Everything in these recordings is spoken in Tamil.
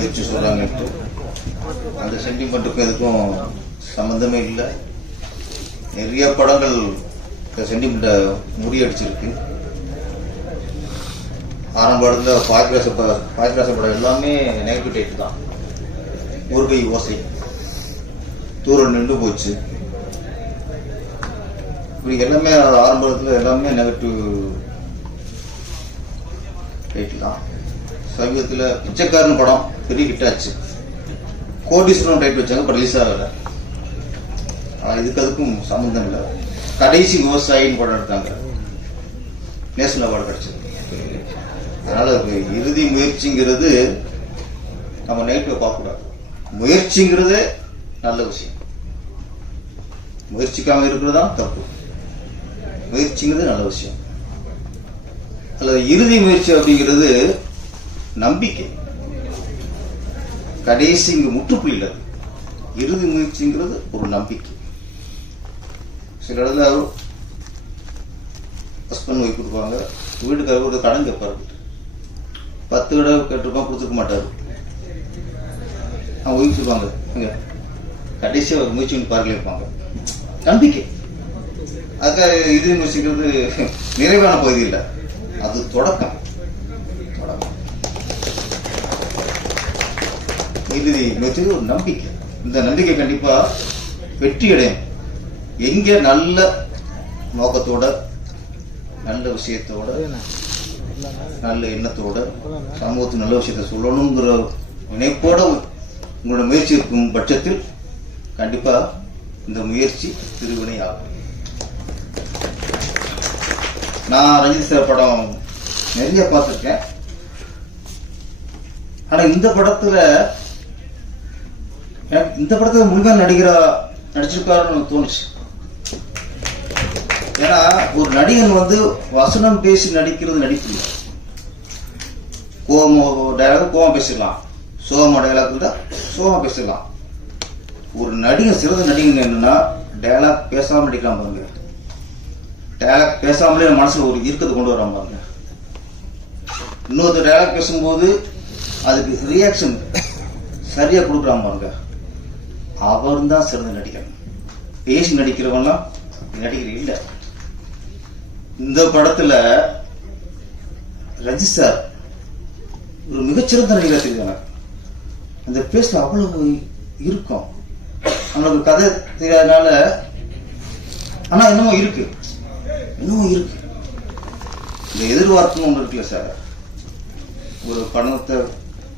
முயற்சி சொல்றாங்க. அந்த சென்டிமெண்ட்டுக்கும் இதுக்கும் சம்மந்தமே இல்லை. நிறைய படங்கள் சென்டிமெண்ட்டை முறியடிச்சிருக்கு. ஆரம்ப இடத்துல பாய்கிராச படம் எல்லாமே நெகட்டிவ் டைப் தான். ஒரு கை ஓசை, தூரம் நின்று போச்சு, இப்படி எல்லாமே ஆரம்பத்தில் எல்லாமே நெகட்டிவ் டைட்டில் தான். சமீபத்தில் பிச்சைக்காரன் படம் பெரிய ஹிட் ஆச்சு. கோடீஸ்வரன் டைட்டில் வச்சாங்க, பட் ரிலீஸ் ஆகலை. இதுக்கு அதுக்கும் சம்மந்தம் இல்லை. கடைசி விவசாயின்னு படம் எடுத்தாங்க, நேஷனல் அவார்டு கிடைச்சது. அதனால இறுதி முயற்சிங்கிறது நம்ம நைட்டில் பார்க்கக்கூடாது. முயற்சிங்கிறது நல்ல விஷயம், முயற்சிக்காம இருக்கிறதா தப்பு. முயற்சிங்கிறது நல்ல விஷயம். அல்லது இறுதி முயற்சி அப்படிங்கிறது நம்பிக்கை. கடைசி முற்றுப்புள்ளி இல்லை. இறுதி முயற்சிங்கிறது ஒரு நம்பிக்கை. சில இடத்துல ஹஸ்பண்ட் ஒய்ஃப் கொடுப்பாங்க, வீட்டுக்காரர் ஒரு கடன் கேட்பாரு, 10 தடவை கேட்டிருப்பான், கொடுத்துருக்க மாட்டாரு. அவங்க ஒய்ஃப் சொல்லுவாங்க, கடைசியாக ஒரு முயற்சி பார்க்க இருப்பாங்க. நம்பிக்கை. அதுக்காக இறுதி முயற்சிக்கிறது நிறைவான பகுதி இல்லை, அது தொடக்கம். இறுதி முயற்சி ஒரு நம்பிக்கை. இந்த நம்பிக்கை கண்டிப்பா வெற்றி அடையும். எங்க நல்ல நோக்கத்தோட, நல்ல விஷயத்தோட, நல்ல எண்ணத்தோட, சமூகத்துக்கு நல்ல விஷயத்தை சொல்லணுங்கிற நினைப்போட உங்களோட முயற்சி இருக்கும் பட்சத்தில் கண்டிப்பா இந்த முயற்சி திருவினை ஆகும். நான் ரஞ்சித் சார் படம் நிறைய பார்த்திருக்கேன். ஆனா இந்த படத்துல முழுமையா நடிச்சிருக்காருன்னு தோணுச்சு. ஏன்னா ஒரு நடிகன் வசனம் பேசி நடிக்கிறது நடிப்பு இல்லை. கோவம் பேசிடலாம், சோகமா டைலாக் இருந்தா சோகமா பேசிடலாம். ஒரு நடிகன், சிறந்த நடிகன் என்னன்னா டைலாக் பேசாம நடிக்கலாம் பாருங்க. டைலாக் பேசாமலே மனசுல ஒரு இறுக்கத்தை கொண்டு வராம பாருங்க. இன்னொரு டைலாக் பேசும்போது அதுக்கு ரியாக்ஷன் சரியா கொடுக்குறாம பாருங்க. அவர் தான் சிறந்த நடிகர். பேசி நடிக்கிறவன்லாம் நடிகர் இல்லை. இந்த படத்துல ரஞ்சித் சார் ஒரு மிகச்சிறந்த நடிகர் தெரியாங்க. அந்த பேஸ்ல அவ்வளவு இருக்கும். நம்மளுக்கு கதை தெரியாதனால, ஆனா இன்னமும் இருக்கு. இந்த எதிர்பார்ப்புன்னு ஒன்று இருக்குல்ல சார். ஒரு பணத்தை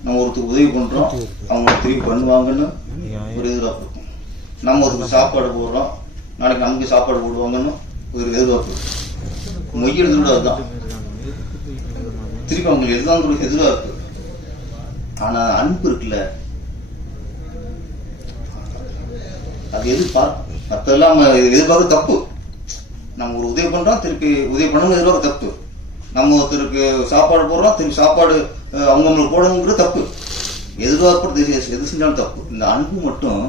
நம்ம ஒருத்தருக்கு உதவி பண்றோம், அவங்க திருப்பி பண்ணுவாங்கன்னு ஒரு எதிர்பார்ப்பு இருக்கும். நம்ம ஒருத்தருக்கு சாப்பாடு போடுறோம், நாளைக்கு நமக்கு சாப்பாடு போடுவாங்கன்னு ஒரு எதிர்பார்ப்பு இருக்கும். மொய்யெழுது கூட அதுதான், திருப்பி அவங்களுக்கு எதுதான் ஒரு எதிர்பார்ப்பு. ஆனா அன்பு இருக்குல்ல, அது எதிர்பார்ப்பு. மற்றெல்லாம் எதிர்பார்க்க தப்பு. நம்ம ஒரு உதவி பண்றோம், திருப்பி உதவி பண்ணணும் எதிர்பார்க்க தப்பு. நம்ம ஒருத்தருக்கு சாப்பாடு போடுறோம், திருப்பி சாப்பாடு அவங்களுக்கு போடணுங்கிறது தப்பு. எதிர்பார்ப்பு எது செஞ்சாலும் தப்பு. இந்த அன்பு மட்டும்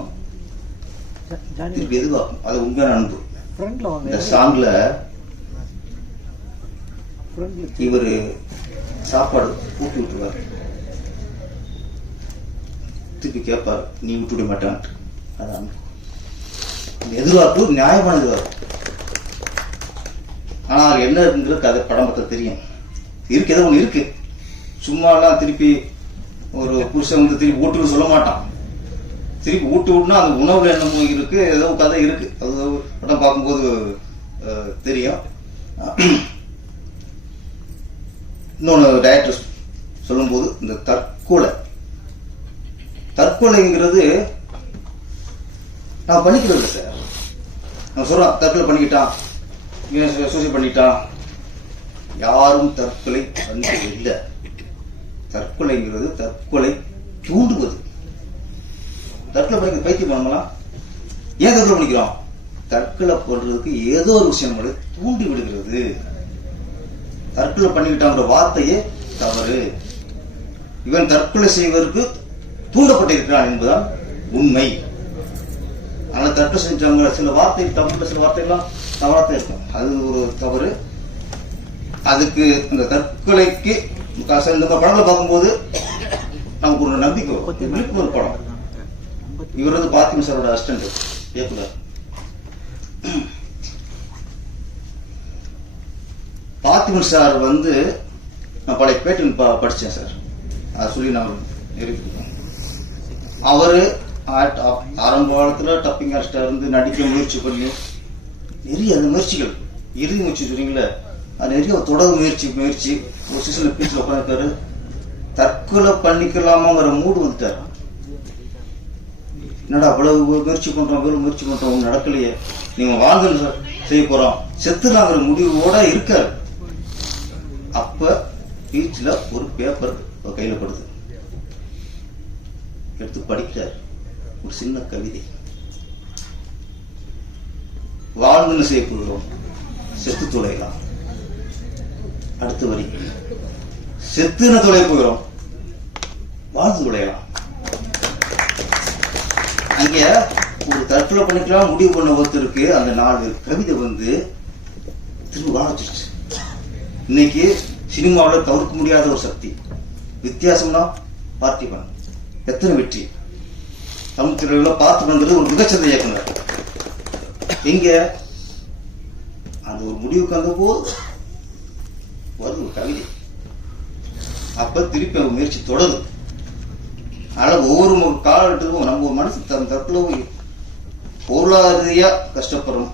திருப்பி எதிர்பார்க்கும், அது உண்மையான அன்பு. இந்த சாங்ல இவரு சாப்பாடு ஊட்டி விட்டுருவாரு, திருப்பி கேட்பாரு, நீ விட்டு விட மாட்டான். அதான் எதிர்பார்ப்பு, நியாயமான எதிர்பார்ப்பு. ஆனா என்ன இருக்குங்கிற கதை படம் பார்த்தா தெரியும். இருக்கு, ஏதோ ஒண்ணு இருக்கு. சும்மாலாம் திருப்பி ஒரு புருஷன் திருப்பி ஊட்டு சொல்ல மாட்டான். திருப்பி ஊட்டு விட்டுனா அந்த உணவுல என்னமோ இருக்கு, ஏதோ கதை இருக்கு. அது படம் பார்க்கும்போது தெரியும். இன்னொன்று டைரக்டர் சொல்லும்போது, இந்த தற்கொலைங்கிறது நான் பண்ணிக்கிறது சார். நான் சொல்றேன், தற்கொலை பண்ணிக்கிட்டான், சூசைட் பண்ணிட்டான். யாரும் தற்கொலை பண்ணது இல்லை. தற்கொலைங்கிறது தற்கொலை தூண்டுவது. தற்கொலை பண்ணிக்க பைத்தியம் பண்ணலாம். ஏன் தற்கொலை பண்ணிக்கிறோம்? தற்கொலை பண்றதுக்கு ஏதோ ஒரு விஷயம் நம்மளை தூண்டி விடுகிறது. தற்கொலை பண்ணிக்கிட்டாங்கிற வார்த்தையே தவறு. இவன் தற்கொலை செய்வதற்கு தூண்டப்பட்டிருக்கிறான் என்பதுதான் உண்மை. ஆனா தற்கொலை செஞ்சவங்க சில வார்த்தை, தமிழ்ல சில வார்த்தைகள்லாம் தவறாத்தான் இருக்கும். அது ஒரு தவறு. அதுக்கு இந்த தற்கொலைக்கு இந்த படங்களை பார்க்கும்போது நமக்கு ஒரு நம்பிக்கை வரும். விழிப்புணர்வு படம். இவர் வந்து பாத்திமன் சாரோட அசிஸ்டன்ட் இயக்குனர். பாத்திமன் சார் வந்து நான் பழைய பேட்டி படித்தேன் சார். அதை சொல்லி நான் இருக்கேன். அவரு ஆரம்ப காலத்துல டப்பிங் ஆர்டிஸ்டா இருந்து நடிக்க முயற்சி பண்ணி நிறைய அந்த முயற்சிகள் இறுதி முயற்சி சொல்றீங்களே, அது நிறைய தொடர் முயற்சி ஒரு சீசன்ல பீச்சில் உட்காந்துருக்காரு. தற்கொலை பண்ணிக்கலாமாங்கிற மூடு வந்துட்டாரு. என்னடா அவ்வளவு முயற்சி பண்றோம் நடக்கலையே, நீங்க வாழ்ந்து செய்ய போறோம் செத்துலாங்கிற முடிவோட இருக்காரு. அப்ப பீச்சில் ஒரு பேப்பர் கையில படுது, எடுத்து படிக்கிறார். ஒரு சின்ன கவிதை. வாழ்ந்து செய்ய போகிறோம் செத்து தொலைலாம். அடுத்த வரி, செத்துன தொலை போகிறோம் வாழ்ந்து தொலைலாம். அங்க ஒரு தற்கொலை பண்ணிக்கலாம் முடிவு பண்ண ஒருத்தருக்கு அந்த 4 கவிதை வந்து திரும்ப வாழ வச்சிருச்சு. இன்னைக்கு சினிமாவில் தவிர்க்க முடியாத ஒரு சக்தி. வித்தியாசம்னா பார்த்திபன் எத்தனை வெற்றி. தமிழ் திரையுல பார்த்திபன்றது ஒரு மிகச்சிறந்த இயக்குனர். எங்க அந்த ஒரு முடிவுக்கு வந்த போது வருது ஒரு கவிதை. அப்ப திருப்பி அவங்க முயற்சி தொடருது. அதனால ஒவ்வொரு காலகட்டத்துக்கும் நம்ம மனசு தற்கொலை பொருளாதார ரீதியா கஷ்டப்படுறோம்.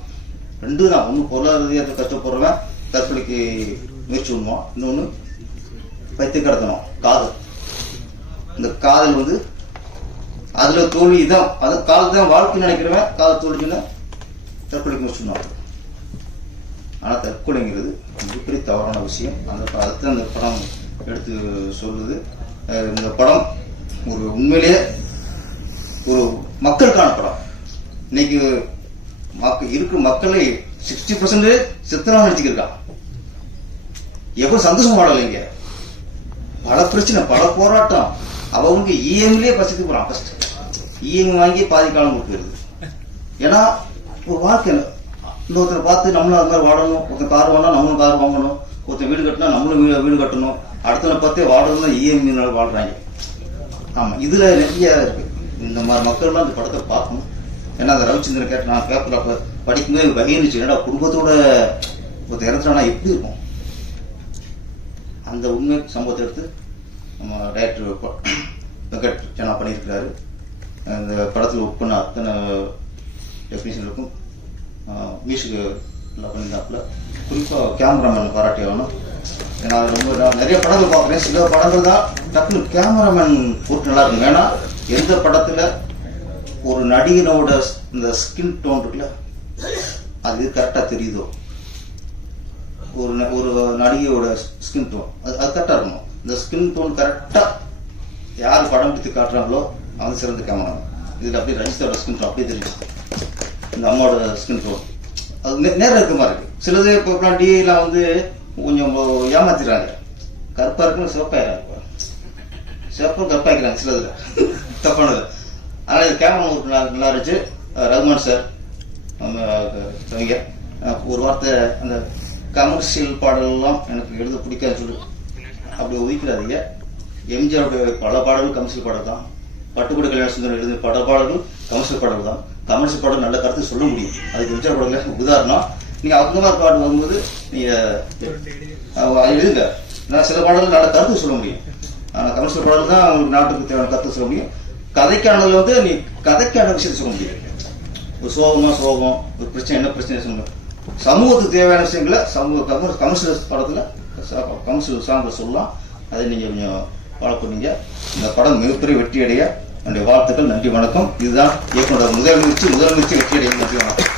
2 தான். ஒண்ணு பொருளாதார ரீதியா கஷ்டப்படுறவன் தற்கொலைக்கு முயற்சி பண்ணுவோம். இன்னொன்னு பைத்திய கடத்தணும் காதல். இந்த காதல் வந்து அதுல தோல்வி தான். அது காதல் தான் வாழ்க்கை நினைக்கிறவன் காதல் தோல்வின்னு தற்கொலைக்கு முயற்சி பண்ணுவாங்க. ஆனா தற்கொலைங்கிறது மிகப்பெரிய தவறான விஷயம். அதுதான் அந்த படம் எடுத்து சொல்லுது. இந்த படம் ஒரு உண்மையிலேயே ஒரு மக்களுக்கான படம். இன்னைக்கு இருக்கிற மக்களை 60% செத்தனா நினைச்சுக்கிருக்கான். எவ்வளவு சந்தோஷம் வாழலைங்க. பல பிரச்சனை, பல போராட்டம். அவங்களுக்கு இஎம்லயே பசித்து போறான். ஃபர்ஸ்ட் இஎம் வாங்கி பாதி காலம் போயிருது. ஏன்னா ஒரு வாழ்க்கை இன்னொருத்தரை பார்த்து நம்மளும் அது மாதிரி வாழணும். ஒருத்தர் கார் வாங்கினா நம்மளும் கார் வாங்கணும். ஒருத்தர் வீடு கட்டினா நம்மளும் வீடு கட்டணும். அடுத்த பார்த்தே வாழணும் இஎம்ஐ வாழ்றாங்க. ஆமா, இதுல நிறைய இருக்கு. இந்த மாதிரி மக்கள்லாம் அந்த படத்தை பார்க்கணும். ஏன்னா அந்த ரவிச்சந்திரன் கேட்ட நான் பேப்பர்ல படிக்கும்போது பகிர்ந்துச்சு. ஏன்னா குடும்பத்தோட ஒரு இறந்துட்டானா எப்படி இருக்கும். அந்த உண்மை சம்பவத்தை எடுத்து நம்ம டைரக்டர் வெங்கட் சேனா பண்ணியிருக்கிறாரு. இந்த படத்தில் ஒர்க் பண்ண அத்தனை டெக்னீஷியனுக்கும் மியூசிக் எல்லாம் பண்ணியிருந்தாப்புல. குறிப்பாக கேமராமேன் பாராட்டி ஆகணும். ஏன்னா நான் நிறைய படங்கள் பார்க்குறேன். சில படங்கள் தான் டக்குனு கேமராமேன் பொருட்டு நல்லா இருக்கும். ஏன்னா எந்த படத்துல ஒரு நடிகனோட இந்த ஸ்கின் டோன் இருக்குல்ல, அது கரெக்டா தெரியுதோ. ஒரு நடிகையோட ஸ்கின் டோன் அது கரெக்டா இருக்கணும். இந்த ஸ்கின் டோன் கரெக்டா யார் படம் பிடித்து காட்டுறாங்களோ அவங்க சிறந்த கேமராமேன். இதுல அப்படியே ரஜினியோட ஸ்கின் டோன் அப்படியே தெரியும். இந்த அம்மாவோட ஸ்கின் டோன் அது நேரம் இருக்க மாதிரி இருக்கு. சிலது இப்போ டிஎலாம் வந்து கொஞ்சம் ஏமாத்திடுறாங்க. கருப்பா இருக்குன்னு சிவப்பாயிராங்க. சிவப்பும் கருப்பாய்க்கிறாங்க சிலதுல தப்பானது. ஆனால் இது கேமரா ஒரு நல்லா இருந்துச்சு. ரகுமான் சார் கவிஞர் ஒரு வார்த்தை அந்த கமர்ஷியல் பாடலாம் எனக்கு எழுத பிடிக்காதுன்னு சொல்லி அப்படி ஒதுக்கிறாதீங்க. எம்ஜிஆருடைய பல பாடல்கள் கமர்ஷியல் பாடல் தான். பட்டுக்கூட கல்யாண சுந்தரம் எழுதிய பல பாடல்கள் கமர்ஷியல் பாடல் தான். கமர்ஷியல் பாடல் நல்ல கருத்து சொல்ல முடியும். அதுக்கு எம்ஜிஆர் பாடல்கள் உதாரணம். நீங்க அந்த மாதிரி பாடல் வரும்போது நீங்க எழுதுங்க. நான் சில பாடல்கள் நல்ல கருத்து சொல்ல முடியும். ஆனால் கமர்ஷியல் பாடல் தான் உங்களுக்கு நாட்டுக்கு தேவையான கருத்து சொல்ல முடியும். கதைக்கானதுல வந்து நீ கதைக்கான விஷயத்தை சொல்ல முடியும். ஒரு சோகம் ஒரு பிரச்சனை என்ன பிரச்சனை சொல்லுங்க. சமூகத்துக்கு தேவையான விஷயங்களை கமர்ஷியல் படத்துல கமர்ஷியல் சாங்ல சொல்லலாம். அதை நீங்க கொஞ்சம் ஃபாலோ பண்ணீங்க. இந்த படம் மிகப்பெரிய வெற்றி அடைய என்னுடைய வாழ்த்துக்கள். நன்றி, வணக்கம். இதுதான் இயக்குனர் முதல் முயற்சி வெற்றி அடைய. நன்றி, வணக்கம்.